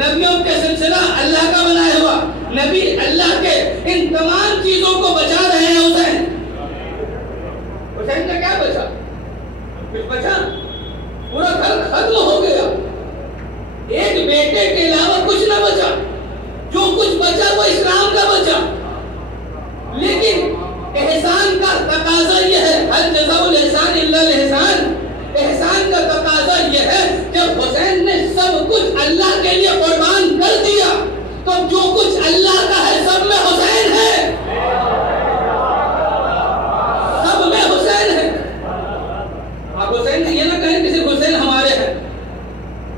नबियों के सिलसिला अल्लाह का बनाया हुआ, नबी अल्लाह के इन तमाम चीजों को बचा रहे बेटे के अलावा कुछ न बचा, जो कुछ बचा वो इस्लाम का बचा। लेकिन एहसान का तकाजा यह है, हल जज़ाउल एहसान इल्लल एहसान, एहसान का तकाजा यह है जब हुसैन ने सब कुछ अल्लाह के लिए कुर्बान कर दिया तो जो कुछ अल्लाह का है सब में हुसैन है, सब में हुसैन है। आप हुसैन ये ना कहें कि सिर्फ हुसैन हमारे हैं,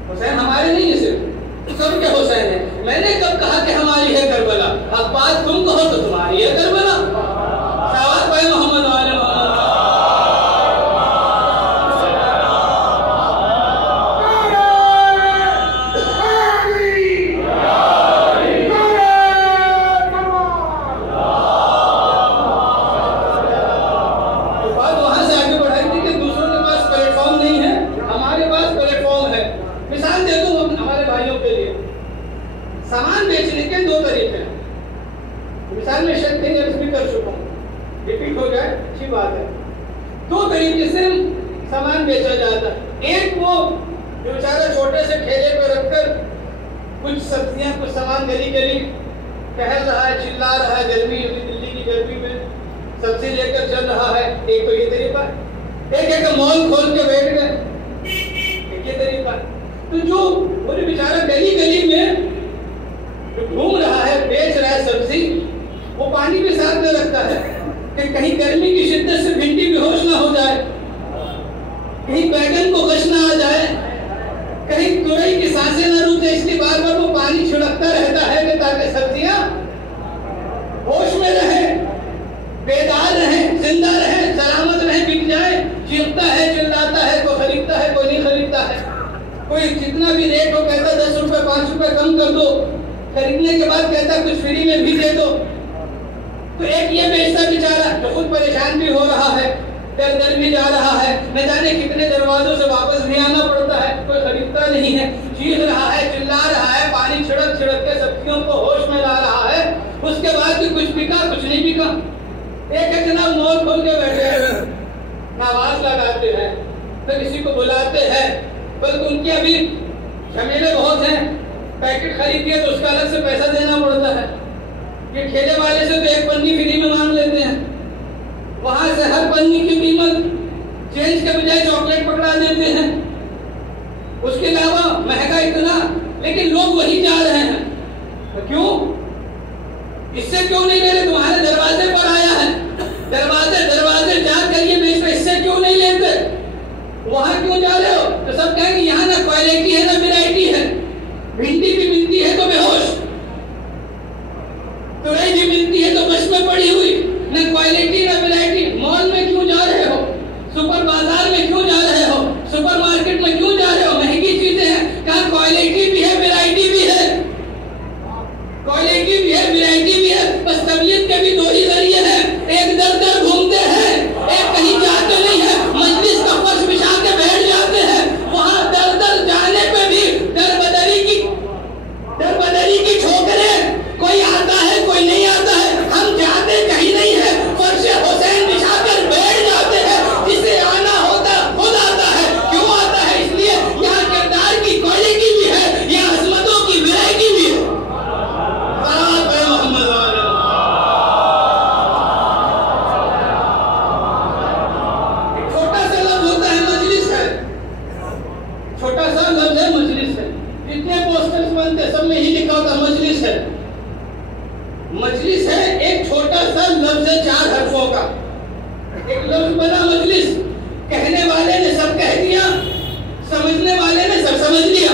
हुसैन हमारे नहीं है, सिर्फ सबके हुसैन है। मैंने कब कहा कि हमारी है करबला? अब बात तुम कहो तो तुम्हारी है करबला। शाबाश भाई मोहम्मद वाले सामान बेचने के दो तरीके हैं। मिसाल में शक नहीं अर्ज भी कर चुका हूँ, रिपीट हो जाए अच्छी बात है। दो तरीके से सामान बेचा जाता है। एक वो जो बेचारा छोटे से ठेले पर रखकर कुछ सब्जियां कुछ सामान गली गली टहल रहा है, चिल्ला रहा है, गर्मी अभी दिल्ली की गर्मी में सब्जी लेकर चल रहा है, एक तो ये तरीका। एक मॉल खोल के बैठ गए, एक ये तरीका। तो जो वो बेचारा गली गली में घूम रहा है, बेच रहा है सब्जी, वो पानी भी साथ में रखता है कि कहीं गर्मी की शिद्दत से भिंडी बेहोश ना हो जाए, कहीं बैगन को गश ना आ जाए, कहीं तुरई की सांसें ना रुक जाए, इसलिए बार बार वो पानी छिड़कता रहता है कि ताकि सब्जियां होश में रहे, बेदार रहे, जिंदा रहे, सलामत रहे, बिक जाए। चीखता है, चिल्लाता है, कोई खरीदता है, कोई नहीं खरीदता है, कोई जितना भी रेट हो कहता 10 रुपए 5 रुपए कम कर दो, खरीदने के बाद कहता कुछ फ्री में भी दे दो। तो एक ये बेचता बेचारा जो खुद परेशान भी हो रहा है, दर भी जा रहा है, न जाने कितने दरवाजों से वापस भी आना पड़ता है, कोई खरीदता नहीं है, चीख रहा है, चिल्ला रहा है, पानी छिड़क छिड़क के सब्जियों को होश में ला रहा है। उसके बाद भी कुछ बिका कुछ नहीं बिका। एक जनाब मॉल खोल के बैठे हैं, आवाज लगाते हैं, तो किसी को बुलाते हैं, बल्कि उनकी अभी झमेले बहुत हैं, पैकेट खरीदिए तो उसका अलग से पैसा देना पड़ता है। ये ठेले वाले से तो एक पन्नी फ्री में मांग लेते हैं, वहां से हर पन्नी की कीमत चेंज के बजाय चॉकलेट पकड़ा देते हैं। उसके अलावा महंगा इतना, लेकिन लोग वही जा रहे हैं। तो क्यों? इससे क्यों नहीं ले रहे? तुम्हारे दरवाजे पर आया है, दरवाजे दरवाजे जाकर ये बेच रहे, इससे क्यों नहीं लेते? वहां क्यों जा रहे हो? तो सब कहेंगे यहाँ ना क्वालिटी है ना वैरायटी है, भिंडी भी मिलती है तो बेहोश, तुरई भी मिलती है तो बस में पड़ी हुई, न क्वालिटी न वैरायटी। मॉल में क्यों जा रहे हो? सुपर बाजार में क्यों जा रहे हो? सुपर मार्केट में क्यों जा रहे हो? महंगी चीजें हैं, कहाँ क्वालिटी भी है वैरायटी भी है, क्वालिटी भी है वैरायटी भी है। बस तबलीग के भी दो ही जरिए हैं, एक दर दर घूमते हैं, एक कहीं जाते नहीं है, मजलिस का फर्श बिछा के बैठ जाते हैं, वहां दर दर जाने पे भी दरबदरी की ठोकरे, कोई आता है कोई नहीं आता है, हम जाते कहीं नहीं है, फर्श हुसैन बिछाकर बैठ जाते हैं। जिसे आना होता खुद आता है। क्यों आता है? इसलिए यहाँ किरदार की क्वालिटी भी है, यहाँ अजमतों की वैरायटी भी है। छोटा सा लफ्ज होता है मजलिस है, छोटा सा लफ्ज है मजलिस है। जितने पोस्टर्स बनते सब में ही लिखा होता मजलिस है, मजलिस है। एक छोटा सा लफ्ज है 4 हरफों का, एक लफ्ज बना मजलिस। कहने वाले ने सब कह दिया, समझने वाले ने सब समझ लिया।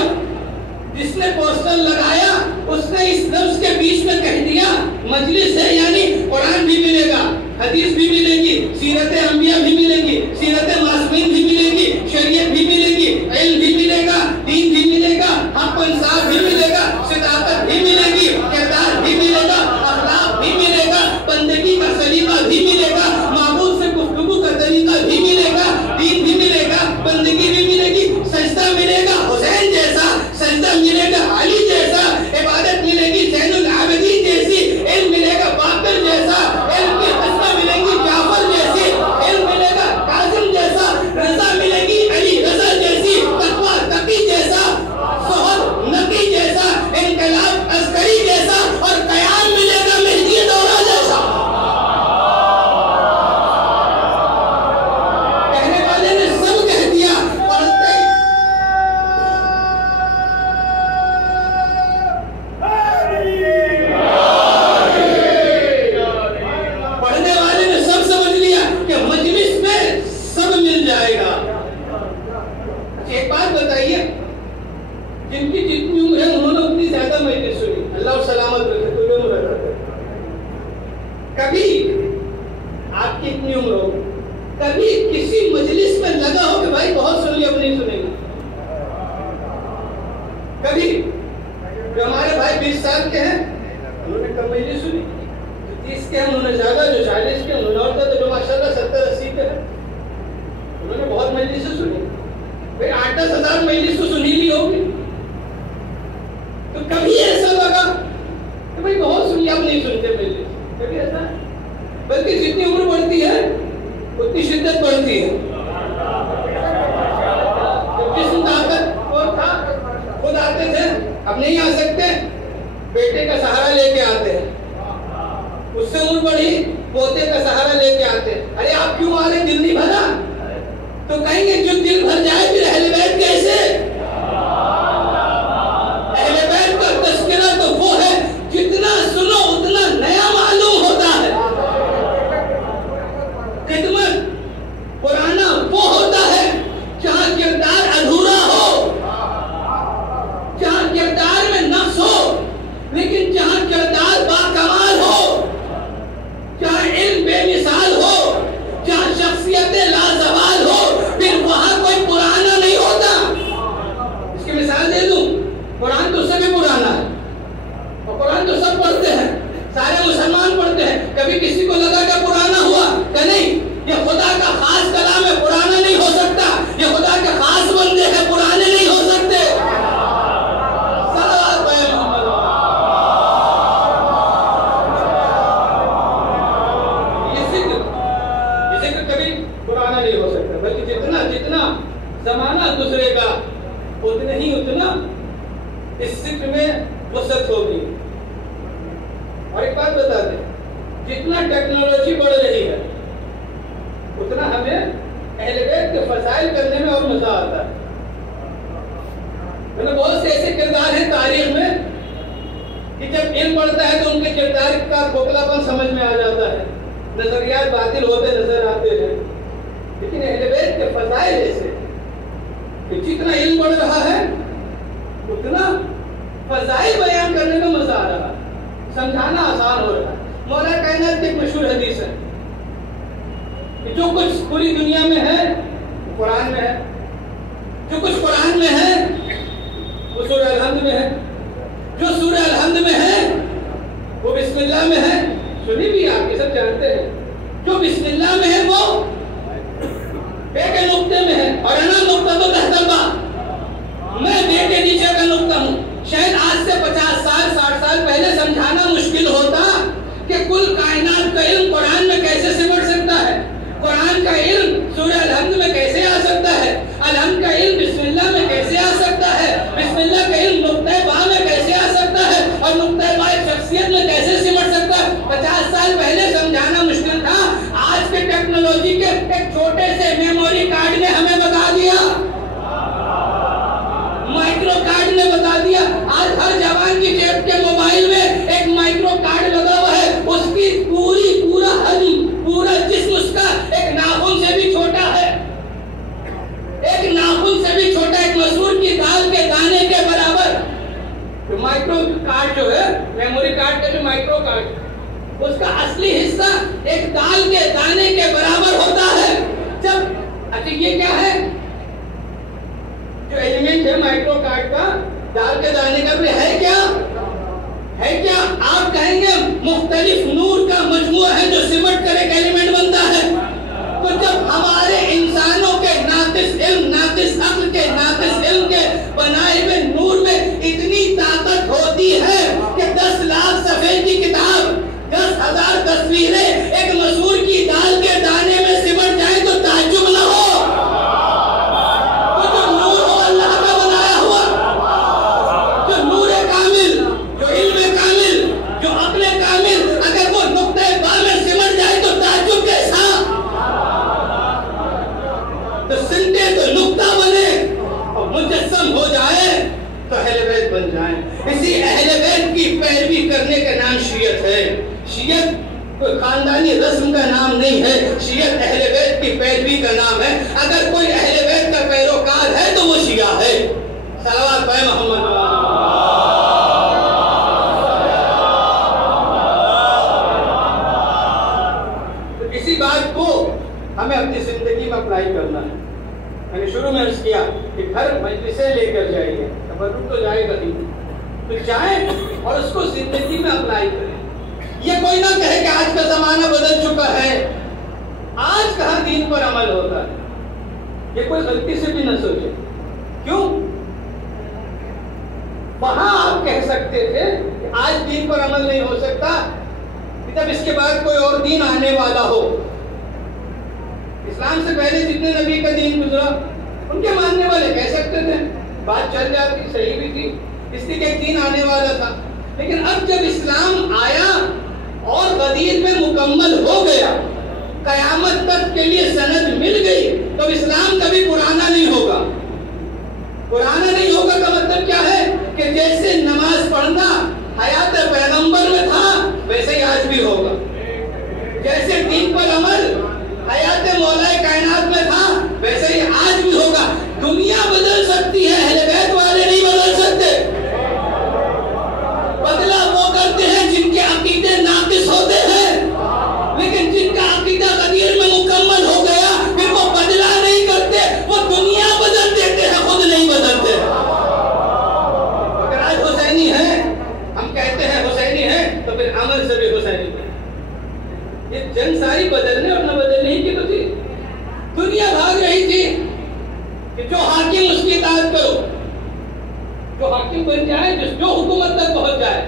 जिसने पोस्टर लगाया उसने इस लफ्ज के बीच में कह दिया मजलिस है, यानी कुरान भी मिलेगा, हदीस भी मिलेगी, सीरत अंबिया भी मिलेगी, सीरत मासूमीन भी मिलेगी, शरीयत भी मिलेगी, इल्म भी मिलेगा, दीन भी मिलेगा, हक और इंसाफ भी मिलेगा, सिदाकत भी मिलेगी, किरदार भी मिलेगा, अखलाक भी मिलेगा, बंदगी का सलीका भी मिलेगा, माबूद से गुफ्तगू का तरीका भी मिलेगा, दीन भी मिलेगा, बंदगी भी मिलेगी, सजदा मिलेगा हुसैन जैसा, सजदा मिलेगा अली जैसा, इबादत मिलेगी ज़ैनुल आबिदीन जैसी, इल्म मिलेगा बाकर जैसा, इल्म की किस्में मिलेंगी जाफर जैसी, इल्म मिलेगा कासिम जैसा, रज़ा कभी किसी मजलिस में लगा हो कि भाई बहुत सुन लिया, अब नहीं सुनेंगे? कभी? जो हमारे भाई 20 साल के हैं उन्होंने कम मजलिस सुनी, जो 30 के हैं उन्होंने ज्यादा, जो 40 के उन्होंने और ज्यादा, जो माशाल्लाह 70-80 के हैं उन्होंने बहुत मजलिस सुनी। भाई 8-10 हजार मजलिस तो सुनी ली होगी। तो कभी ऐसा लगा कि भाई बहुत सुनी, अब नहीं सुनते मजलिस? कभी ऐसा? बल्कि जितनी उम्र बढ़ती है उतनी शिद्दत बढ़ती है। जब जिस्म ताकत और था, खुद आते थे, अब नहीं आ सकते, बेटे का सहारा लेके आते हैं। उससे उम्र बढ़ी, पोते का सहारा लेके आते हैं। अरे आप क्यों आ रहे, दिल नहीं भरा? तो कहेंगे जो दिल भर जाए फिर अहले बैत कैसे? अहले बैत का तज़किरा तो वो है जितना सुनो उतना नया मालूम होता है। खिदमत पुराना वो होता है जहां किरदार अधूरा हो, जहां किरदार में नक्स हो, लेकिन जहां किरदार बाकमाल हो, जहां इल्म बेमिसाल हो, जहां शख्सियतें लाजवाल हो, फिर वहां कोई पुराना नहीं होता। इसकी मिसाल दे दूं, कुरान तो सबसे पुराना है और कुरान तो सब पढ़ते हैं, सारे मुसलमान पढ़ते हैं। कभी किसी को लगा कि पुराना हुआ? कि नहीं, ये खुदा का खास कलाम है, पुराना नहीं हो सकता। ये खुदा के खास बंदे हैं, पुराने नहीं हो सकते। ये जिक्र कभी पुराना नहीं हो सकता, बल्कि जितना जितना जमाना गुजरेगा उतना इस जिक्र में वसअत होगी। और एक बात बता दें, जितना टेक्नोलॉजी बढ़ रही है उतना हमें अहले बैत के फज़ाइल करने में और मजा आता है। मतलब बहुत से ऐसे किरदार हैं तारीख में कि जब इल्म बढ़ता है तो उनके किरदार का खोखलापन समझ में आ जाता है, नजरियात बातिल होते नजर आते हैं। लेकिन अहले बैत के फज़ाइल ऐसे कि जितना इल्म बढ़ रहा है उतना फज़ाइल बयान करने में मजा आ रहा है, समझाना आसान हो रहा है। मौला कायनात की एक मशहूर हदीस है कि जो कुछ पूरी दुनिया में है वो कुरान में है, जो कुछ कुरान में है वो सूरह अल-हम्द में है, जो सूरह अल-हम्द में है वो बिस्मिल्लाह में है। सुनी भी आप, ये सब जानते हैं। जो बिस्मिल्लाह में है वो बे के नुक्ते में है, और अना नुक्ता तो तहतबा, मैं बे के नीचे का नुक्ता हूँ। शायद आज से 50 साल 60 साल पहले समझाना मुश्किल होता कि कुल कायनात का इल्म कुरान में कैसे सिमट सकता है, कुरान का इल्म सूरह अल-हम्द में कैसे आ सकता है, अल-हम्द का इल्म बिस्मिल्लाह में कैसे आ सकता है, बिस्मिल्लाह का इल्म नुक्ता बा में कैसे आ सकता है, और नुक्ता बा शख्सियत में कैसे सिमट सकता है। 50 साल पहले समझाना मुश्किल था। आज के टेक्नोलॉजी के एक छोटे से मेमोरी कार्ड ने हमें बता दिया, माइक्रो कार्ड ने बता दिया। आज हर जवान की जेब के मोबाइल में एक माइक्रो कार्ड लगा हुआ है, उसकी पूरा हद, पूरा जिस्म उसका एक नाखून से भी छोटा है, एक नाखून से भी छोटा, एक मसूर की दाल के दाने के बराबर। तो माइक्रो कार्ड जो है, मेमोरी कार्ड का जो माइक्रो कार्ड, उसका असली हिस्सा एक दाल के दाने के बराबर होता है। जब अच्छा ये क्या है, जो एलिमेंट है माइक्रो कार्ड का, दाल के दाने का भी है क्या? है क्या? आप कहेंगे मुख्तलिफ नूर का मजमूआ है जो सिमट कर एक एलिमेंट बनता है। तो जब हमारे इंसानों के नाकिस इल्म, नाकिस अक्ल के, नाकिस इल्म के बनाए हुए नूर में इतनी ताकत होती है कि 10 लाख सफेद की किताब, 10,000 तस्वीरें एक मसूर की दाल के दाने में सिमट जाए तो ताज्जुब न हो। इसी अहले बैत की पैरवी करने का नाम शियत है। शियत कोई खानदानी रस्म का नाम नहीं है, शियत अहले बैत की पैरवी का नाम है। अगर कोई अहले बैत का पैरोकार है तो वो शिया है। सलावत पाए मोहम्मद। तो इसी बात को हमें अपनी जिंदगी अप्लाई करना है। मैंने शुरू में अर्ज किया कि घर मजलिसें लेकर जाइए, तबर्रुक तो जाएगा नहीं, तो जाए और उसको जिंदगी में अप्लाई करें। ये कोई ना कहे कि आज का जमाना बदल चुका है, आज कहाँ दीन पर अमल होता है, ये कोई गलती से भी न सोचे। क्यों? वहां आप कह सकते थे कि आज दीन पर अमल नहीं हो सकता, जब इसके बाद कोई और दीन आने वाला हो। इस्लाम से पहले जितने नबी का दीन गुजरा उनके मानने वाले कह सकते थे, बात चल जाती, सही भी थी, इसलिए एक दीन आने वाला था। लेकिन अब जब इस्लाम आया और गदीर में मुकम्मल हो गया, कयामत तक के लिए सनद मिल गई, तो इस्लाम कभी पुराना नहीं होगा। पुराना नहीं होगा का मतलब क्या है कि जैसे नमाज पढ़ना हयात पैगंबर में था, वैसे ही आज भी होगा। जैसे दीन पर अमल हयात मौलाए कायनात में था, वैसे ही आज भी होगा। दुनिया बदल सकती है, अहले बैत वाले नहीं बदल सकते। बदला वो करते हैं जिनके अकीदे नाकिस होते हैं, लेकिन जिनका अकीदा कदीर में मुकम्मल हो गया, फिर वो बदला नहीं करते, वो दुनिया बदल देते हैं, खुद नहीं बदलते। अगर आज हुसैनी है, हम कहते हैं हुसैनी है, तो फिर अमल से भी हुसैनी है। ये जंग सारी बदलने और न बदलने की तो थी। दुनिया भाग रही थी कि जो हाकिम उसकी इताअत करो, जो हाकिम बन जाए, जो हुकूमत तक पहुंच जाए,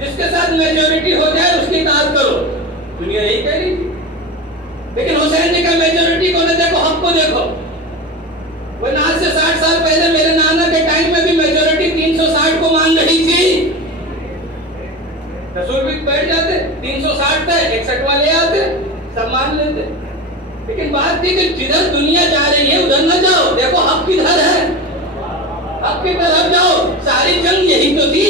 जिसके साथ मेजॉरिटी हो जाए उसकी इताअत करो। दुनिया यही कह रही थी। लेकिन हुसैन ने कहा मेजॉरिटी को न देखो, हक को देखो। वो आज से 60 साल पहले मेरे नाना के टाइम में भी मेजॉरिटी 360 को मान रही थी। रसूल भी बैठ जाते, 360 था, 61 वाले आते, सब मान लेते। लेकिन बात थी कि जिधर दुनिया जा रही है उधर न जाओ, देखो हक किधर है, हक की तरफ जाओ। सारी जंग यही तो थी।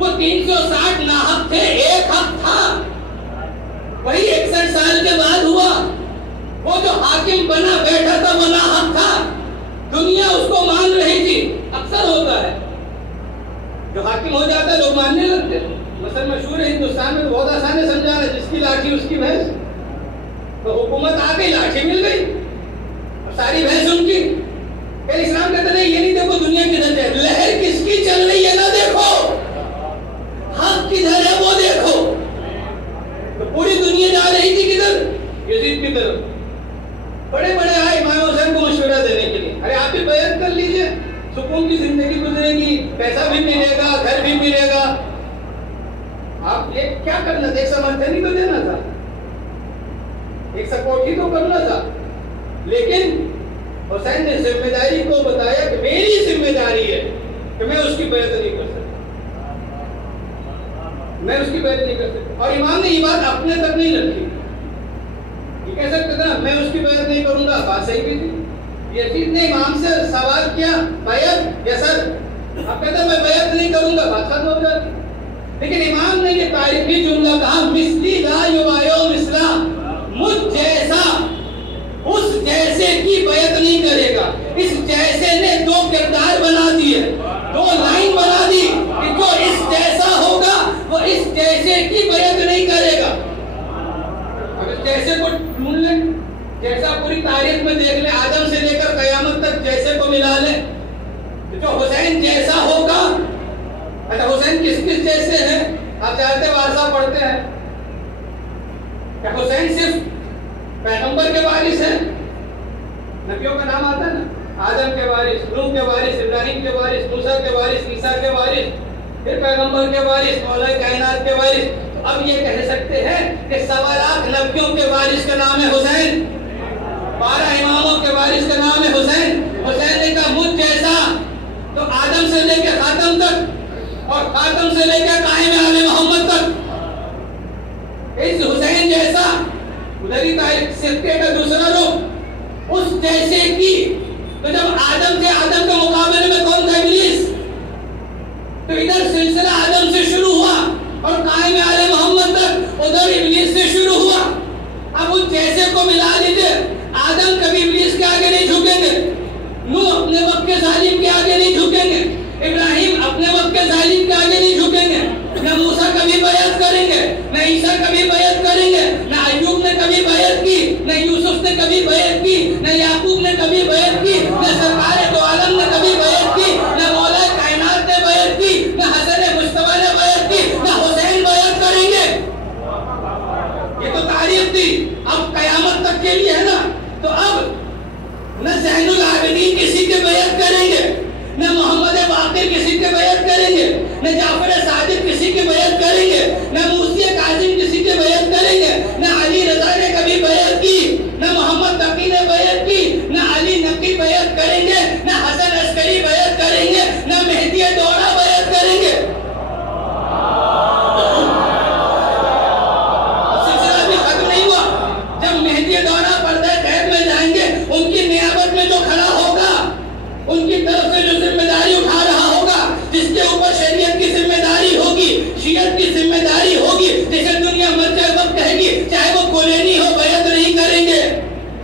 वो 360 नाहक थे, एक हक था, वही 61 साल के बाद हुआ। वो जो हाकिम बना बैठा था वो नाहक था, दुनिया उसको मान रही थी। अक्सर होता है जो हाकिम हो जाता है लोग मानने लगते। मसल मशहूर है हिंदुस्तान में, तो बहुत आसान है समझाना, जिसकी लाठी उसकी भैंस। तो हुकूमत आ गई, लाठी मिल गई और सारी भैंस उनकी। फिर इस्लाम कहते नहीं, ये नहीं देखो दुनिया किधर जाए, लहर किसकी चल रही है ना देखो, हक किधर है वो देखो। तो पूरी दुनिया जा रही थी किधर? यजीद की तरफ। बड़े बड़े आए इमाम हुसैन को मशवरा देने के लिए, अरे आप भी बैत कर लीजिए, सुकून की जिंदगी गुजरेगी, पैसा भी मिलेगा, घर भी मिलेगा। आप ये क्या करना था? एक समर्थन ही तो देना था, एक सपोर्ट ही तो करना था। लेकिन हुसैन ने जिम्मेदारी को बताया कि मेरी जिम्मेदारी है कि मैं उसकी बैत नहीं कर सकता, मैं उसकी बैत नहीं कर सकता। और इमाम ने ये बात अपने तक नहीं रखी। ये कह सकते थे ना मैं उसकी बैत नहीं करूंगा, बात सही भी थी। यजीद ने इमाम से सवाल किया बैत या सर, अब कहता मैं बैत नहीं करूंगा, बात खत्म हो जाती। लेकिन इमाम ने ये तारीफी जुमला कहा, मिस्ली ला युवायो मिसला, मुझ जैसा उस जैसे की बैत नहीं करेगा। इस जैसे ने दो किरदार बना दिए, दो लाइन बना दी कि जो इस जैसा होगा वो इस जैसे की बैत नहीं करेगा। अब इस जैसे को ढूंढ ले, जैसा पूरी तारीख में देख ले, आदम से लेकर कयामत तक जैसे को मिला ले, जो हुसैन जैसा होगा। अच्छा हुसैन किस किस जैसे हैं? आप जानते वारसा पढ़ते हैं, क्या हुसैन सिर्फ पैगंबर के वारिस हैं? नबियों का नाम आता है ना, आदम के वारिस, नूह के वारिस, इब्राहिम के वारिस, मूसा के वारिस, ईसा के वारिस, फिर पैगंबर के वारिस, मौला कायनात के वारिस। तो अब ये कह सकते हैं कि 1.25 लाख नबियों के वारिस का नाम है हुसैन, 12 इमामों के वारिस का नाम है हुसैन। हुसैन ने कहा मुझ जैसा, तो आदम से लेकर खातम तक और खातम से लेकर कायम आले मोहम्मद तक, इस हुसैन जैसा। उधर ही सिक्के का दूसरा रुख उस जैसे की। तो जब आदम थे, आदम के मुकाबले में कौन था? इब्लीस। तो इधर सिलसिला आदम से शुरू हुआ और कायम आले मोहम्मद तक उधर इब्लीस से शुरू हुआ। अब उस जैसे को मिला लीजिए, आदम कभी इब्लीस के आगे नहीं झुकेंगे, नूह अपने वक्त के जालिम के आगे नहीं झुकेंगे, इब्राहिम अपने वक्त के जालिम के आगे नहीं झुकेंगे, न मूसा कभी बैत करेंगे, न ईसा कभी बैत करेंगे, न अय्यूब ने कभी बैत की, न यूसुफ ने कभी बैत की, बैत थी, अब कयामत तक के लिए है ना। तो अब न ज़ैनुल आबिदीन किसी के बैत करेंगे, न मोहम्मद बाकिर किसी के बैत करेंगे, न जाफर सादिक किसी के बैत करेंगे, न मूसी काजिम किसी के बैत करेंगे, न अली रजा ने कभी बैत की, न मोहम्मद तकी ने बैत की, न अली नकी बैत करेंगे, न हसन अस्करी बैत करेंगे, न मेहदी दौरा बैत करेंगे। सिलसिला भी खत्म नहीं हुआ। जब मेहदी दौरा पर्दे कैद में जाएंगे, उनकी नियाबत में जो खड़ा होगा, उनकी तरफ से जो जिम्मेदारी उठा रहा होगा, जिसके ऊपर शरीयत की जिम्मेदारी होगी, शियत की जिम्मेदारी होगी, जिसे दुनिया मरते वक्त कहेगी, चाहे वो कोलेनी हो बैत नहीं करेंगे,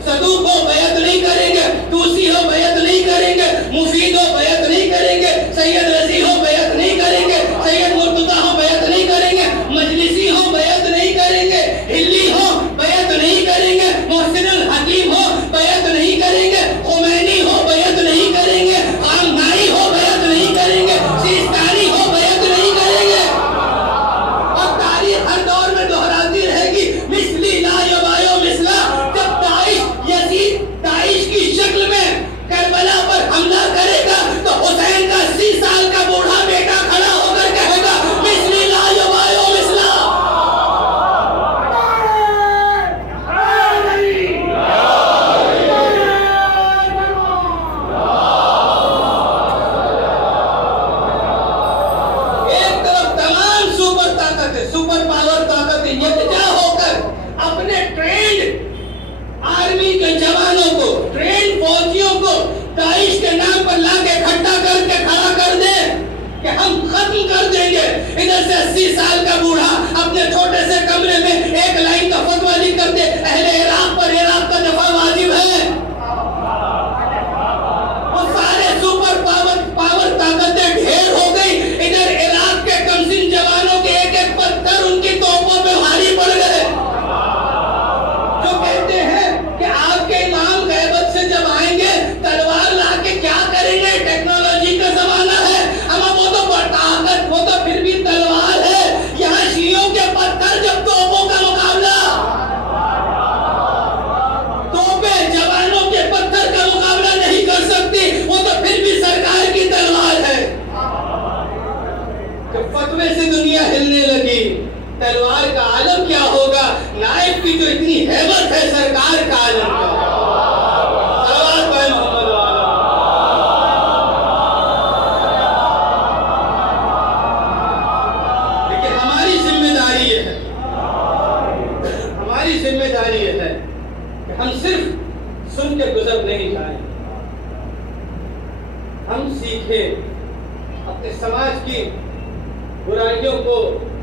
सदूक हो बैत नहीं करेंगे, तूसी हो बैत नहीं करेंगे, मुफीद हो बैत नहीं करेंगे, सैयद रजी हो बैत नहीं करेंगे, सैयद मुर्तजा हो बैत नहीं करेंगे, मजलिसी हो बैत नहीं करेंगे, हिल्ली हो बैत नहीं करेंगे, मोहसिन अल हकीम हो बैत नहीं करेंगे, खुमैनी हो बैत नहीं करेंगे, आमनाई हो बैत नहीं करेंगे, सिस्तानी हो बैत नहीं करेंगे। और तारीख हर दौर में दोहराती रहेगी, मिस्ली ला यबायो मिसला। जब दाइश की शक्ल में करबला पर हमला करेगा, तो हुसैन का 80 साल का बूढ़ा बेटा खड़ा होकर कहेगा, मिस्ली ला यबायो मिसला। एक तरफ तमाम सुपर पावर ताकतें यकजा होकर अपने ट्रेंड आर्मी के जवानों को, ट्रेंड फौजियों को दाइश के नाम पर लाके इकट्ठा करके खड़ा कर दे कि हम खत्म कर देंगे। इधर से 80 साल का बूढ़ा अपने छोटे से कमरे में एक लाइन का फतवा लिख कर दे, अहले इराक पर इराक का दफा वाजिब है। वो सारे सुपर पावर ताकतें ढेर हो गई। इधर इराक के कमसिन जवानों के एक एक पत्थर उनकी तोपों पे भारी पड़ गए। जो कहते हैं कि आपके इमाम गैबत से जब आएंगे तलवार लाके क्या करेंगे, टेक्नोलॉजी का जमाना है। अमा वो तो ताकत, वो तो फिर भी तलवार है। यहाँ शीयों के पत्थर जब तोपों का मुकाबला, तोपें जवानों के पत्थर का मुकाबला नहीं कर सकती, वो तो फिर भी सरकार की तलवार है। जब फतवे से दुनिया हिलने लगी, तलवार का आलम क्या होगा। नायब की जो इतनी हैबत है, सरकार का आलम क्या होगा। सलावत पाए मोहम्मद वाला। लेकिन हमारी जिम्मेदारी ये है, हमारी जिम्मेदारी ये है कि हम सिर्फ सुन के गुजर नहीं जाए, हम सीखें, अपने समाज की बुराइयों को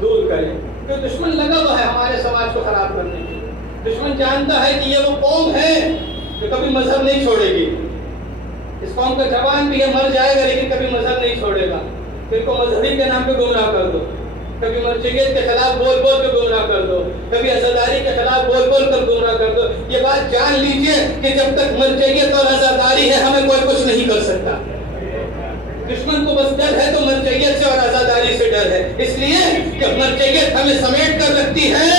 दूर करें। तो दुश्मन लगा हुआ है हमारे समाज को खराब करने के लिए। दुश्मन जानता है कि ये वो कौम है जो कभी मजहब नहीं छोड़ेगी। इस कौम का जवान भी है, मर जाएगा लेकिन कभी मजहब नहीं छोड़ेगा। तो इनको मजहबी के नाम पे गुमराह कर दो, कभी मर्जियत के खिलाफ बोल बोल के गुमराह कर दो, कभी अज़ादारी के खिलाफ बोल बोल कर गुमराह कर दो। ये बात जान लीजिए कि जब तक मर्जियत और अज़ादारी है, हमें कोई कुछ नहीं कर सकता। दुश्मन को बस डर है तो मर्जियत से और आजादारी से डर है, इसलिए कि मर्जियत हमें समेट कर रखती है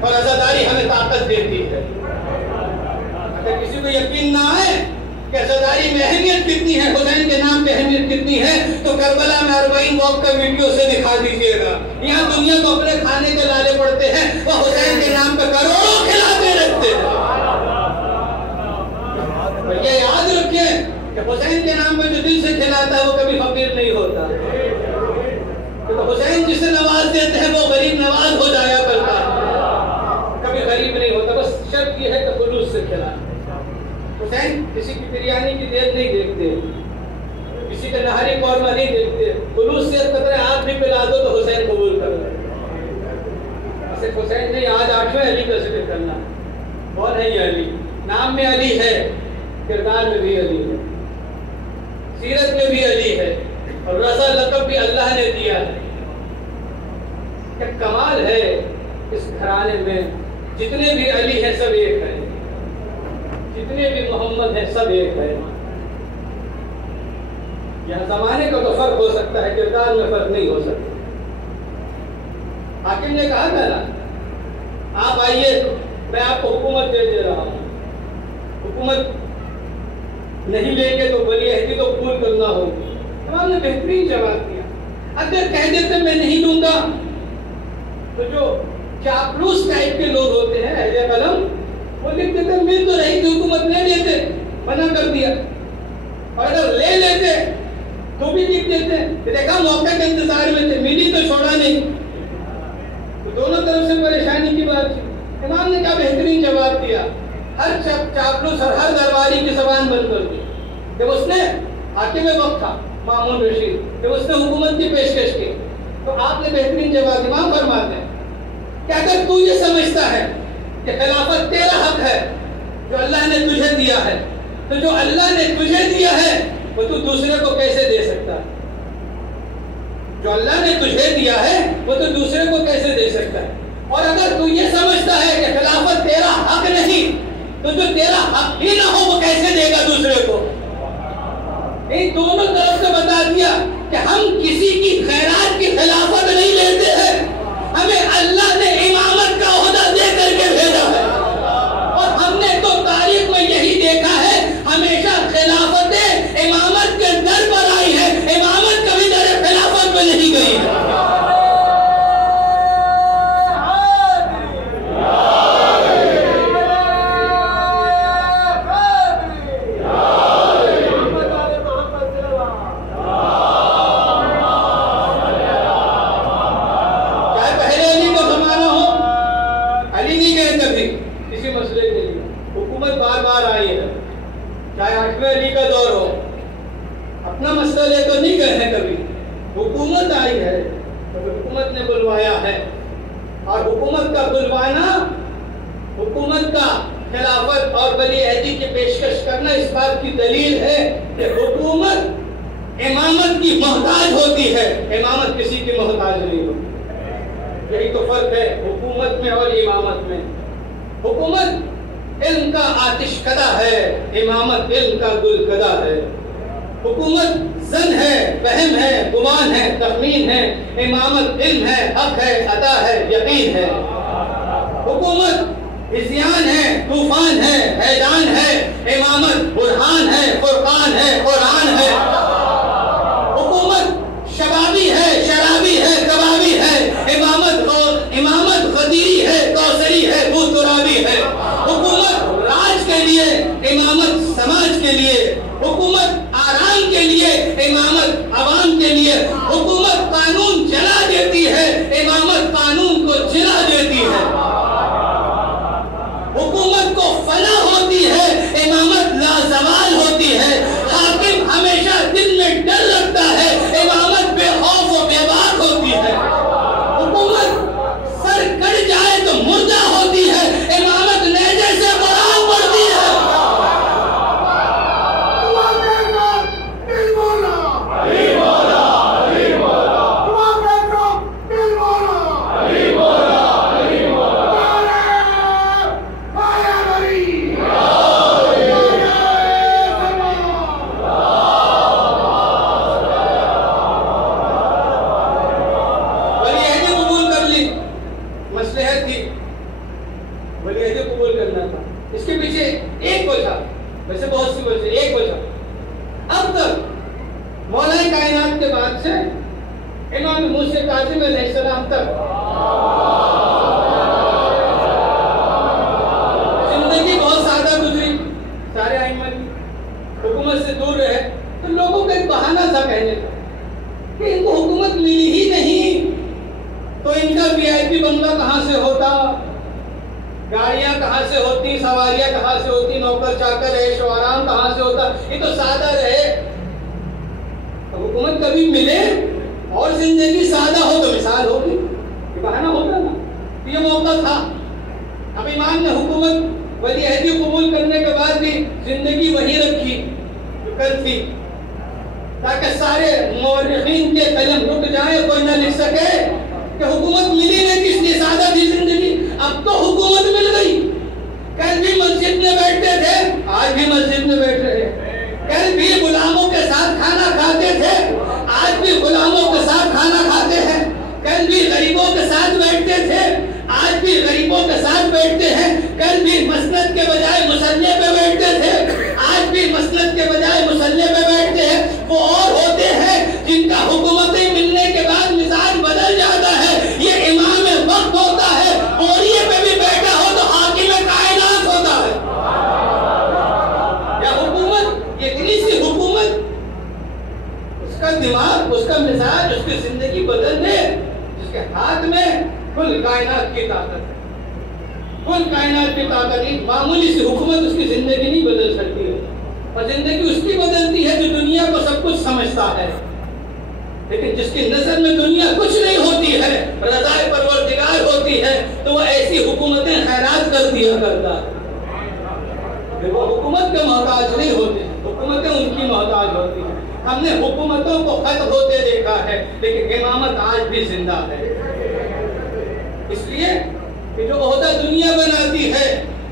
और आजादारी हमें ताकत देती है। अगर किसी को यकीन ना आए कि आजादारी में अहमियत कितनी है, हुसैन के नाम पे अहमियत कितनी है, तो करबला में 40 वॉक का वीडियो से दिखा दीजिएगा। यहाँ दुनिया को अपने खाने के लाले पड़ते हैं, वह हुसैन के नाम पे करोड़ों खिलाते रखते हैं। ये याद रखें कि हुसैन के नाम पे जो दिल से खिलाता है वो कभी फकीर नहीं होता। तो हुसैन जिसे नवाज देते हैं वो गरीब नवाज हो जाया करता है, कभी गरीब नहीं होता। बस शर्त ये है कि खुलूस से खिलाए। हुसैन किसी की बिरयानी की देर नहीं देखते, किसी का नहरी कौरमा नहीं देखते। खुलूस से कतरे आप भी पिला दो तो हुसैन कबूल कर लो। सिर्फ हुसैन नहीं, आज 8वें अली का जिक्र करना। कौन है ये अली? नाम में अली है, किरदार में भी अली है, सीरत में भी अली है, और रज़ा लक़ब भी अल्लाह ने दिया है। क्या कमाल है इस घराने में, जितने भी अली हैं सब एक है, जितने भी मोहम्मद हैं सब एक है। यहाँ जमाने का तो फर्क हो सकता है, किरदार में फर्क नहीं हो सकता। हाकिम ने कहा था ना, आप आइए मैं आपको हुकूमत दे रहा हूँ, हुकूमत नहीं लेंगे तो वली अहदी तो कबूल करना होगी। इमाम ने बेहतरीन जवाब दिया। अगर कह देते मैं नहीं दूंगा तो जो चापलूस टाइप के लोग होते हैं अहले कलम, वो लिख देते मिल तो रही थी हुकूमत, ले लेते, मना कर दिया। और अगर ले लेते तो भी लिख देते देखा मौके के इंतजार में थे, मिली तो छोड़ा नहीं। तो दोनों तरफ से परेशानी की बात थी। इमाम ने क्या बेहतरीन जवाब दिया। हर चापलूस और हर दरबारी की जबान बंद कर दी। जब उसने हाकिम वक्त था मामून रशीद, जब उसने हुकूमत की पेशकश की तो आपने बेहतरीन जवाब इमाम फरमाते हैं कि अगर तू ये समझता है कि खिलाफत तेरा हक है जो अल्लाह ने तुझे दिया है, तो जो अल्लाह ने तुझे दिया है वो तू दूसरे को कैसे दे सकता है? जो अल्लाह ने तुझे दिया है वो तो दूसरे को कैसे दे सकता है? और अगर तू ये समझता है कि खिलाफत तेरा हक नहीं, तो जो तेरा हक ही ना हो वो कैसे देगा दूसरे को? इन दोनों तरफ से बता दिया कि हम किसी की खैरात की खिलाफत नहीं लेते हैं, हमें अल्लाह ने इमामत का ओहदा दे करके भेजा है। और हमने तो तारीख में यही देखा है, हमेशा खिलाफतें इमामत के दर पर आई है, इमामत कभी दर खिलाफत में नहीं गई है। चाहे 8वें अली का दौर हो, अपना मसला लेकर नहीं गए हैं कभी। हुकूमत आई है तो हुकूमत ने बुलवाया है, और हुकूमत का बुलवाना, हुकूमत का खिलाफत और वली अहदी की पेशकश करना इस बात की दलील है कि हुकूमत इमामत की मोहताज होती है, इमामत किसी की मोहताज नहीं होती। यही तो फर्क है हुकूमत में और इमामत में। हुकूमत इल्म का आतिशकदा है, इमामत इल्म का गुलकदा है। हुकूमत ज़न है, वहम है, गुमान है, तखमीन है, इमामत इल्म है, हक है, अता है, यकीन है। हुकूमत इज़्यान है, तूफान है, हैदान है, इमामत बुरहान है, फुरकान है, कुरान है। हुकूमत शबाबी है, शराबी है, कबाबी है, इमामत गदीरी है, कौसरी है, भूतुराबी है। हुकूमत राज के लिए, इमामत समाज के लिए। हुकूमत आराम के लिए, इमामत आवाम के लिए। हुकूमत कानून जला देती है, इमामत कानून को जिला देती है। हुकूमत को फना होती है, इमामत लाजवाल होती है। हाकिम हमेशा दिल में डर रखता है, इमामत बेखौफ व बेबाक होती है। हुकूमत सर कट जाए तो मुर्दा होती है, इमामत नेज़े से बराम पड़ती है। इसके पीछे एक वजह, वैसे बहुत सी वजह, एक वजह। अब तक मौलाए कायनात के बाद से इमाम मूसा काज़िम अलैहिस्सलाम तक जिंदगी बहुत सादा गुजरी, सारे आइम्मा की हुकूमत से दूर रहे। तो लोगों का एक बहाना था कहने का कि इनको हुकूमत मिली ही नहीं तो इनका वीआईपी बंगला कहाँ से होता, गाड़ियां कहाँ से होती, सवारियां कहाँ से होती, नौकर चाकर ऐश और आराम कहाँ से होता। ये तो सादा रहे। तो हुकूमत कभी मिले और जिंदगी सादा हो तो मिसाल होगी, ये बहाना होता ना। तो ये मौका था। अब इमाम ने हुकूमत वली अहदी कबूल करने के बाद भी जिंदगी वही रखी जो कल थी, ताकि सारे मौरखीन के कलम रुक जाए, कोई न लिख सके कि हुकूमत मिली नहीं, इसलिए सादा थी जिंदगी। अब तो हुकूमत मिल गई। कल भी मस्जिद में बैठते थे, आज भी मस्जिद में बैठ रहे। कल भी गुलामों के साथ खाना खाते थे, आज भी गुलामों के साथ खाना खाते हैं। कल भी गरीबों के साथ बैठते थे, आज भी गरीबों के साथ बैठते हैं। कल भी मसनद के बजाय मुसल्ले पे बैठते थे, आज भी मसनद के बजाय मुसल्ले पे बैठते हैं। वो और होते हैं जिनका हुकूमतें मिलने के बाद मिजाज बदल जाता है। ये इमाम वक्त होता है, बोरिये पे भी बैठा हो तो हाकिम कायनात होता है। या हुकूमत, इतनी सी हुकूमत, उसका दिमाग, उसका मिजाज, उसकी जिंदगी बदल दे, जिसके हाथ में कुल कायनात की ताकत है। कुल कायनात की ताकत, एक मामूली सी हुकूमत उसकी जिंदगी नहीं बदल सकती है। और जिंदगी उसकी बदलती है जो दुनिया को सब कुछ समझता है, लेकिन जिसकी नजर में दुनिया कुछ नहीं होती है, रज़ाए परवरदिगार होती है, तो वो ऐसी हुकूमतें खैरात कर दिया करता है। फिर वो हुकूमत के मोहताज नहीं होते, हुकूमतें उनकी मोहताज होती हैं। हमने हुकूमतों को खत्म होते देखा है, लेकिन इमामत आज भी जिंदा है। इसलिए कि जो ओहदा दुनिया बनाती है,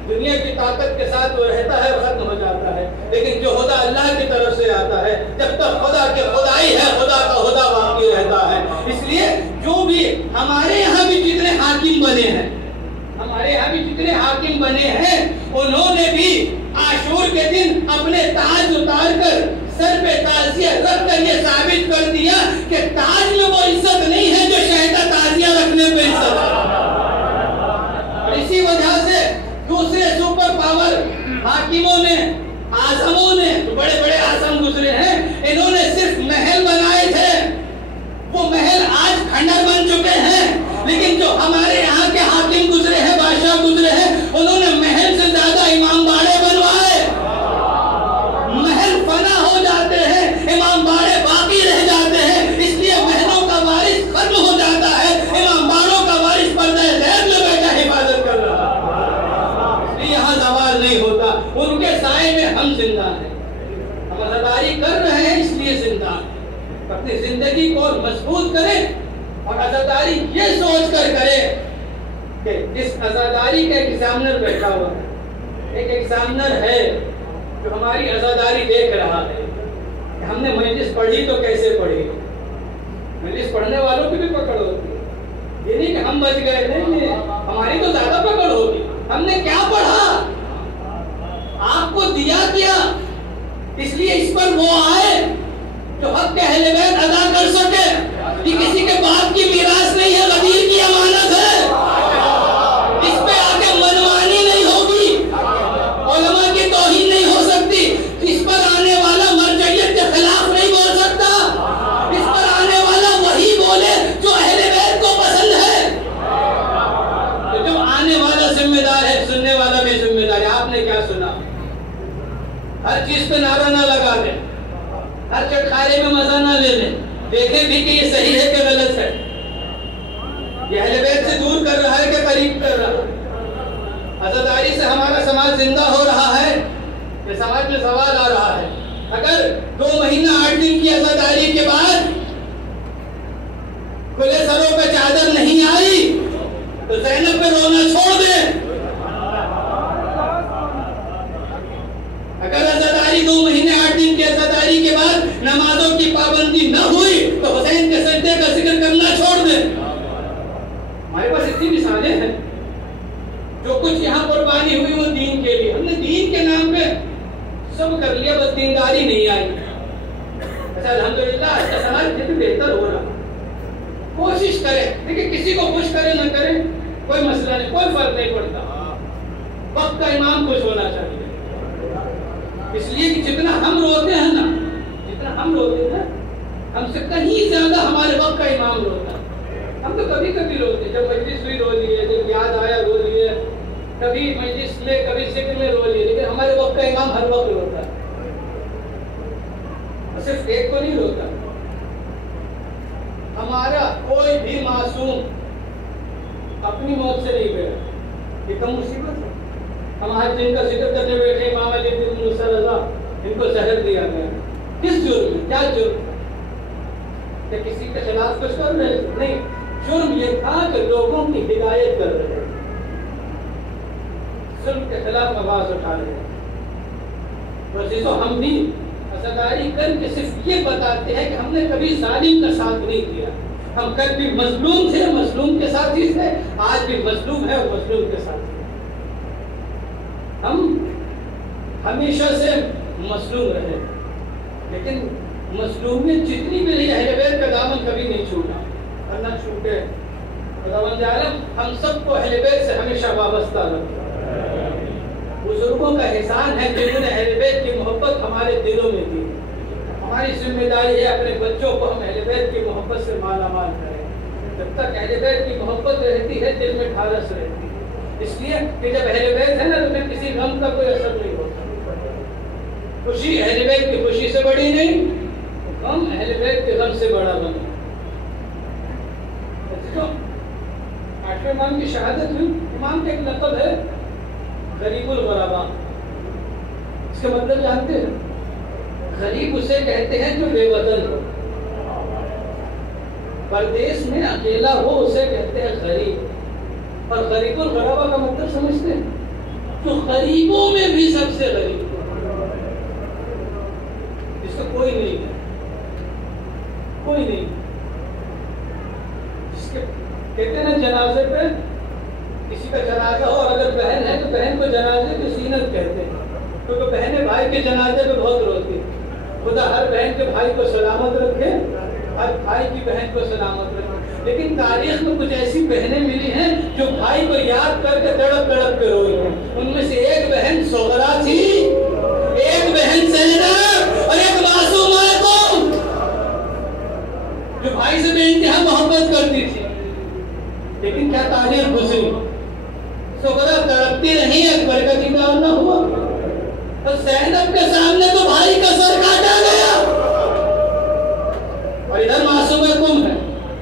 दुनिया की ताकत के साथ वो रहता है, खत्म हो जाता है। लेकिन जो ओहदा अल्लाह की तरफ से आता है, जब तक खुदा के खुदाई है, खुदा का ओहदा बाकी रहता है। इसलिए जो भी हमारे यहाँ भी जितने हाकिम बने हैं, हमारे यहाँ भी जितने हाकिम बने हैं, उन्होंने भी आशूर के दिन अपने ताज उतार कर सर पे ताजिया रख कर ये साबित कर दिया कि ताज में वो इज्जत नहीं है जो शहदा ताजिया रखने पे इज्जत है। और इसी वजह से दूसरे सुपर पावर हाकिमों ने, आजमों ने, जो बड़े बड़े आजम गुजरे हैं, इन्होंने सिर्फ महल बनाए थे, वो महल आज खंडर बन चुके हैं। लेकिन जो हमारे यहाँ के हाकिम गुजरे हैं, बादशाह गुजरे हैं, उन्होंने महल से ज्यादा इमाम बाड़े बनवाए। महल फना हो जाते हैं, इमाम बाड़े बाकी रह जाते हैं। इसलिए महलों का वारिस खत्म हो जाता है, इमाम बाड़ों का वारिस पर्दे ज़ैब में बैठा हिफाजत कर रहा है। इसलिए यहाँ सवाल नहीं होता, उनके साए में हम जिंदा हैं, हम अज़ादारी कर रहे हैं, इसलिए जिंदा हैं। अपनी जिंदगी को मजबूत करें और अज़ादारी ये सोच कर करें कि इस अज़ादारी का एग्जामिनर बैठा हुआ है, एक एग्जामिनर है जो हमारी अज़ादारी देख रहा है कि हमने मजलिस पढ़ी तो कैसे पढ़ी। मजलिस पढ़ने वालों की भी पकड़ होती है, ये नहीं कि हम बच गए, नहीं, हमारी तो ज्यादा पकड़ होगी। हमने क्या पढ़ा, आपको दिया क्या, इसलिए इस पर वो आए जो हक के अहले बैत अदा कर सके। ये किसी के बाप की मीरास नहीं है, गदीर की अमानत है। इस पे आके मनमानी नहीं होगी, उलमा की तौहीन नहीं हो सकती। इस पर आने वाला मरजइयत के खिलाफ नहीं बोल सकता। इस पर आने वाला वही बोले जो अहले बैत को पसंद है। तो जो आने वाला जिम्मेदार है, सुनने वाला भी जिम्मेदार है। आपने क्या सुना, हर चीज पे नारा ना लगा दें, हर चटखारे में मजा ना ले लें, देखें भी कि ये सही है कि गलत है, ये अहले बैत से दूर कर रहा है कि करीब कर रहा है। अज़ादारी से हमारा समाज जिंदा हो रहा है, ये समाज में सवाल आ रहा है। अगर 2 महीना 8 दिन की अज़ादारी के बाद खुले सरों पे चादर नहीं आई तो ज़ैनब पे रोना छोड़ दे। अगर अज़ादारी 2 महीने 8 दिन की अज़ादारी के बाद नमाजों की पाबंदी न हुई तो हुसैन के सजदे का जिक्र करना छोड़ दे। हमारे पास इतनी मिसालें हैं, जो कुछ यहाँ कुर्बानी हुई वो दीन के लिए, हमने दीन के नाम पे सब कर लिया, बस दीनदारी नहीं आई। अच्छा अल्हम्दुलिल्लाह आज का समाज जितना बेहतर हो रहा, कोशिश करें। देखिए किसी को खुश करें न करें कोई मसला नहीं, कोई फर्क नहीं पड़ता, वक्त का इमाम खुश होना चाहिए। इसलिए कि जितना हम रोते हैं ना, जितना हम रोते हैं, हमसे कहीं ज्यादा हमारे वक्त का इमाम रोता है। हम तो कभी कभी रोते, जब मजलिस हुई रो लिए, जब याद आया रो लिए, कभी मजलिस में कभी जिक्र में रो लिए, लेकिन हमारे वक्त का इमाम हर वक्त रोता है। सिर्फ एक को नहीं रोता, हमारा कोई भी मासूम अपनी मौत से नहीं गया। ये कम मुसीबत है। हम आज जिनका जिक्र करने बैठे इमाम अली इब्न मूसा रज़ा, इनको जहर दिया गया, किस जुर्म में, क्या जुर्म, क्या किसी के खिलाफ कुछ कर रहे थे? नहीं, जुर्म ये था कि लोगों की हिदायत कर रहे थे, जुल्म के खिलाफ आवाज उठा रहे थे। तो हम भी अज़ादारी करके सिर्फ ये बताते हैं कि हमने कभी जालिम का साथ नहीं किया, हम कल भी मजलूम थे, मजलूम के साथ ही थे, आज भी मजलूम है और मजलूम के साथ ही। हम हमेशा से मजलूम रहे, लेकिन मजलूमियत जितनी भी रही, अहले बैत का दामन कभी नहीं छूटा और न छूटे। खुदावंद आलम हम सबको अहले बैत से हमेशा वाबस्ता रखे। बुजुर्गों का एहसान है जिन्होंने अहले बैत की मोहब्बत हमारे दिलों में दी। हमारी जिम्मेदारी है अपने बच्चों को हम अहले बैत की मोहब्बत से मालामाल करें। जब तक अहले बैत की मोहब्बत रहती है दिल में ढारस रहती है, इसलिए कि जब अहले बैत है ना तो फिर किसी गम का कोई असर नहीं होता। खुशी अहले बैत की खुशी से बड़ी नहीं, गम अहले बैत के गम से बड़ा बना। आठवें इमाम की शहादत हुई। इमाम का एक लक़ब है गरीबुल ग़ुरबा। इसका मतलब जानते हैं? गरीब उसे कहते हैं जो बेवतन हो, परदेश में अकेला हो उसे कहते हैं गरीब। और गरीबुल ग़ुरबा का मतलब समझते हैं? तो गरीबों में भी सबसे गरीब, जिसका कोई नहीं है, कोई नहीं। जिसके कहते हैं ना जनाजे पे, किसी का जनाजा हो और अगर बहन है तो बहन को जनाजे पे सीनत कहते हैं, क्योंकि बहनें भाई के जनाजे पे बहुत रोती है। खुदा हर बहन के भाई को सलामत रखे, हर भाई की बहन को सलामत रखे। लेकिन तारीख में कुछ ऐसी बहनें मिली हैं जो भाई को याद करके तड़प तड़प के रोई हैं। उनमें से एक बहन सोहरा थी, एक बहन ज़ैनब और एक मासूमा कौम जो भाई से बेइंतहा मोहब्बत करती थी। लेकिन क्या तारीख गुजरी, सोहरा तड़पती रही, अकबर का दीदार न हुआ, तो ज़ैनब के सामने तो भाई का सर काटा गया। और इधर मासूमा कौम है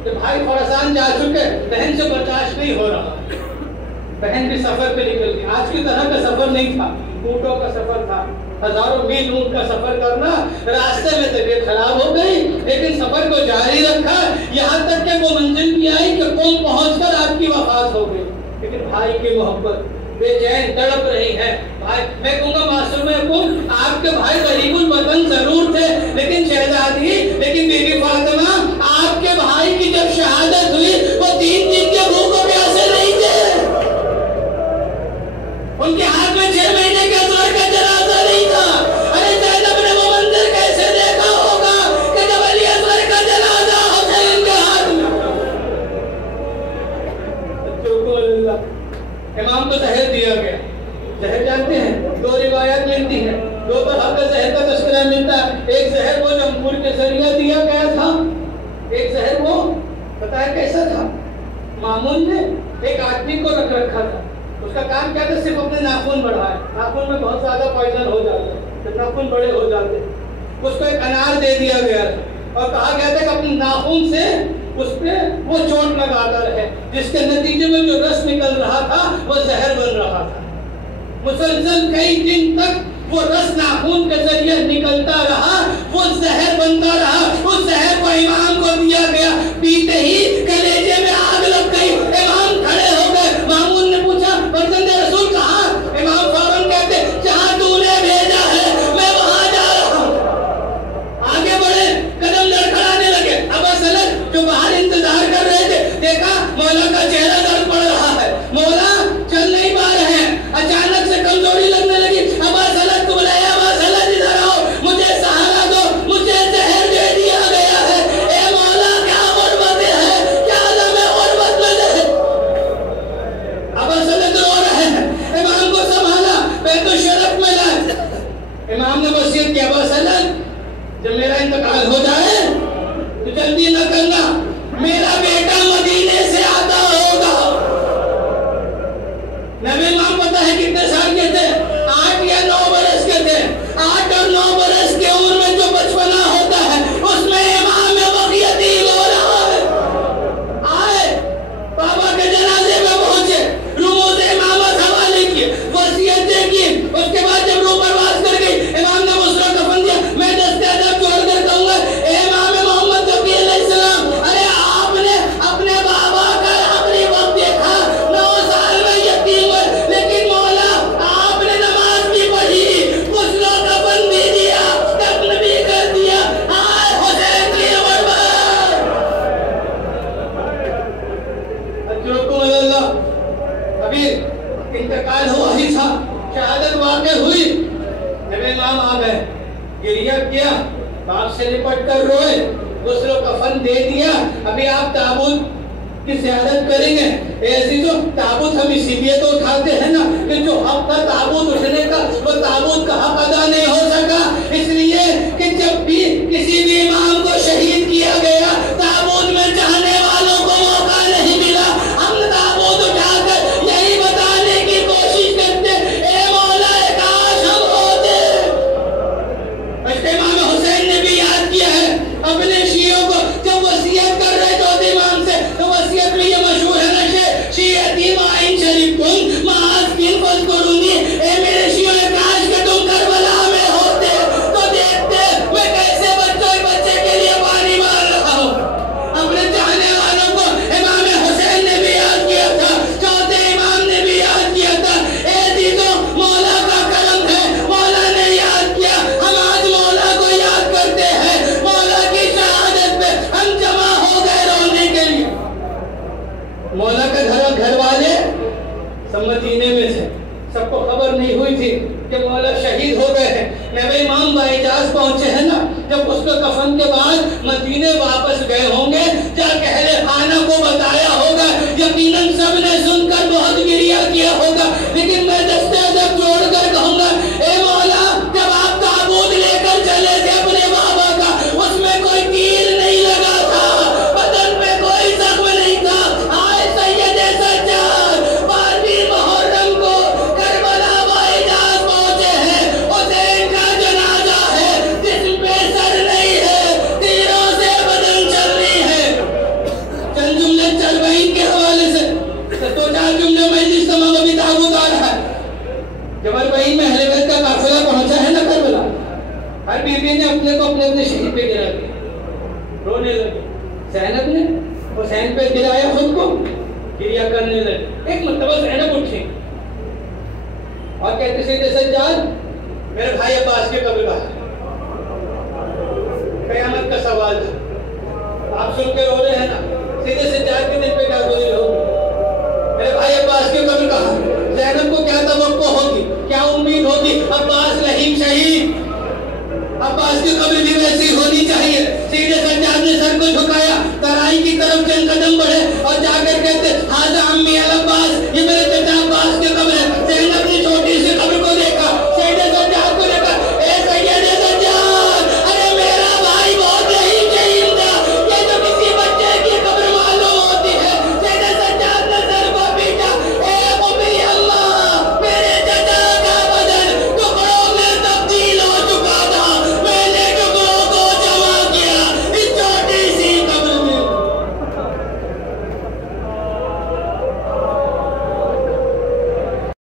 कि भाई खुरासान जा चुके, बहन से बर्दाश्त नहीं हो रहा, बहन भी सफर पे निकल गई। आज की तरह का सफर नहीं था, ऊँटों का सफर था, हजारों मील ऊँट का सफर करना। रास्ते में तबीयत खराब हो गई, लेकिन सफर को जारी रखा, यहाँ तक कि वो मंजिल भी आई कि कौम पहुंचकर आपकी वफात हो गई। लेकिन भाई की मोहब्बत बेचैन तड़प रही है। भाई मैं कहूँगा मासूम कौम, आपके भाई गरीबुल वतन जरूर थे, लेकिन शहजादी, लेकिन बीबी फातिमा, आपके भाई की जब शहादत हुई वो 3 दिन के भूखों प्यासे नहीं थे। उनके हाथ में 6 महीने के असर का जनाजा नहीं था। अरे ज़ैनब ने वो मंजर कैसे देखा होगा कि जब अली असगर का जनाजा हुसैन के हाथ में। इमाम को जहर दिया गया। जहर जानते हैं, 2 रिवायत मिलती है, 2 तरह का जहर का तस्करा मिलता है। एक जहर वो जमहूर के जरिए दिया गया था, एक जहर वो पता है कैसा था? मामून ने एक आदमी को रख रखा था, उसका काम क्या था? सिर्फ अपने नाखून बढ़ाए। नाखून में बहुत ज्यादा पॉइजन हो जाता है, तो नाखून बड़े हो जाते। उसको एक अनार दे दिया गया था और कहा गया था कि अपने नाखून से उस पे वो चोट लगाता रहे, जिसके नतीजे में जो रस निकल रहा था वो जहर बन रहा था। मुसलसल कई दिन तक वो रस नाखून के जरिए निकलता रहा, वो जहर बनता रहा। उस जहर को इमाम को दिया गया, पीते ही कलेजे में आग लग गई। इमाम खड़े हो गए। मामून ने पूछा, फर्जंद रसूल कहाँ? इमाम फौरन कहते, जहाँ तूने भेजा है मैं वहां जा रहा हूँ। आगे बढ़े, कदम लड़खड़ाने लगे। अबू सलत जो बाहर इंतजार कर रहे थे, देखा मौला का चेहरा दर्द पड़ रहा है, मौला चल नहीं पा रहे हैं। अचानक से कमजोरी लगने लगी। अबू सलत को बुलाया, अबू सलत इधर आओ, मुझे सहारा दो, मुझे जहर दे दिया गया है। ए मौला क्या गुर्बत है, क्या आलम है गुर्बत में जहर। अबू सलत रो रहे हैं। इमाम को संभाला, बैतुल शरफ में लाए। इमाम ने वसीयत किया, अबू सलत जब मेरा इंतकाल हो जाए तो जल्दी न करना, मेरा बेटा मदीने से आता होगा। नबी इमाम पता है कितने साल के थे? 8 या 9 बरस के थे। 8 और 9 बरस के उम्र में जो बचपना होता है उसमें इमाम वक़ियती हो रहा है। आए बाबा के जनाजे में पहुंचे, रुमूज़ इमामत हवाले किए, वसीयतें की। उसके बाद जब रूह परवाज़ कर गई, इमाम ने मुसरा कफन दिया। मैं दस्ते अदब जोड़कर कहूंगा, इमाम मोहम्मद शफी अलैहिस्सलाम, अरे आपने अपने बाबा का आखिरी वक्त देखा, 9 साल में यतीम हुए, लेकिन मौला आपने नमाज भी पढ़ी, मुसरा कफन भी दिया, दफन भी कर दिया। हाय हुसैन इंतकाल हुआ ही था, शहादत वाक़ई हुई, नबी इमाम आ गए, गिरिया किया, बाप से लिपट कर रोए, दूसरों कफन दे दिया। अभी आप ताबूत की ज़ियारत करेंगे। ऐसी जो ताबूत हम इसीलिए तो उठाते हैं ना कि जो हक था ताबूत उठने का, वो ताबूत का हक अदा नहीं हो सका, इसलिए कि जब भी किसी भी इमाम को शहीद किया गया, ताबूत में जाने वालों को मौका नहीं मिला। हम ताबूत उठाकर यही बताने की कोशिश करते, ए मौला काश हम होते। इमाम हुसैन ने भी याद किया है अपने शियों को, जब वसीयत कर रहे थे इमाम से, तो वसीयत में ये मशहूर है ना, शियती माइन शरीफुन मास्किन फज़कुरूनी, ए मेरे शियों काश के तुम करबला में होते तो देखते मैं कैसे बच्चे के लिए पानी मार रहा हूँ। अपने चाहने वालों को इमाम हुसैन ने भी याद किया था, चौथे इमाम ने भी याद किया था। ए दीदो, मौला का करम है, मौला ने याद किया, हम आज मौला को याद करते हैं। मौला की शहादत पे हम जमा हो गए रोने के लिए। मौला का घर वाले सब मदीने में थे, सबको खबर नहीं हुई थी कि मौला शहीद हो गए हैं। नबी इमाम बाइजाज पहुंचे हैं ना, जब उसके कफन के बाद मदीने वापस गए होंगे, जाके अहले खाना को बताया होगा, यकीनन सब ने सुनकर बहुत गिरिया किया होगा। लेकिन मैं दस्ते अदब जोड़कर कहूंगा, ए मौला, जब आप ताबूत लेकर चले थे अपने बाबा का, उसमें कोई तीर नहीं लगा था, बदन पे कोई जख्म नहीं था। आए सैयदे सज्जाद 12वीं मुहर्रम को करबला बाइजाज पहुंचे हैं, हुसैन का जनाजा है, जिस्म पे सर नहीं है, तीरों से बदन चल रही है। चंद जुमले चरबईन के हवाले से, तो 4 जुमले मजलिस तमाम अभी ताबूत आ रहा है। जब अरबईन में अहले बैत का काफिला पहुंचा है ना करबला, हर बीबी ने अपने को अपने शहीद पे गिरा दिया, रोने लगी। ज़ैनब ने हुसैन पे गिराया, खुद को गिरिया करने लगे। एक मरतबा ज़ैनब उठी और कहते सीधे सज्जाद, मेरे भाई अब्बास के कब्र बाहर, कयामत का सवाल है। आप सुन के रो रहे हैं ना, सीधे सज्जाद के दिल पे क्या गुजर होगी? मेरे भाई अब्बास के कब्र कहाँ? ज़ैनब को क्या तवक्को होगी, क्या उम्मीद होगी? अब्बास रहीम शहीद, अब्बास की कब्र भी वैसी होनी चाहिए। सीधे सज्जाद ने सर को झुकाया, तराई की तरफ चंद कदम बढ़े और जाकर कहते, हाज़ा अम्मी अल